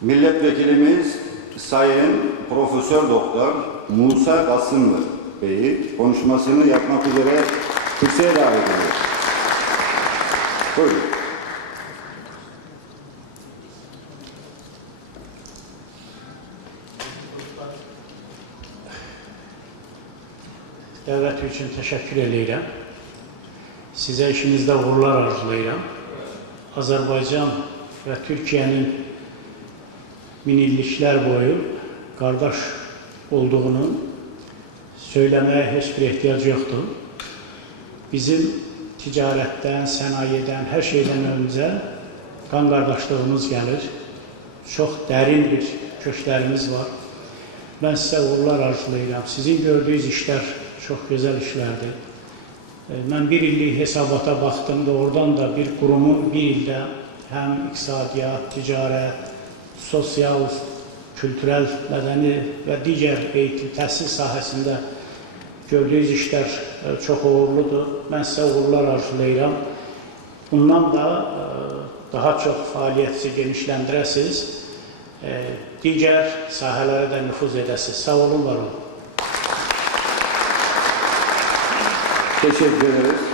Milletvekilimiz Sayın Profesör Doktor Musa Kasımlı Bey'i konuşmasını yapmak üzere kürsüye davet ediyoruz. Buyurun. Dəvət üçün təşəkkür edirəm. Sizə işinizdə uğurlar arzulayıram. Azərbaycan və Türkiyənin minilliklər boyu qardaş olduğunu söyləməyə heç bir ehtiyac yoxdur. Bizim ticarətdən, sənayedən, hər şeydən öncə qan qardaşlığımız gəlir. Çox dərin bir köklərimiz var. Mən sizə uğurlar arzulayıram. Sizin gördüyünüz işlər çox gözəl işlərdir. E, Mən bir illik hesabata baxdım da oradan da bir qurumun bir ildə həm iqtisadiyyat, ticarət, sosial, kültürel, mədəni və digər eğitim, təhsil sahəsində gördüyünüz işlər e, çox uğurludur. Mən sizə uğurlar arzulayıram. Bundan da e, daha çox fəaliyyətinizi genişləndirəsiniz, e, digər sahələrə də nüfuz edəsiniz. Sağ olun, var olun. Teşekkür ederiz.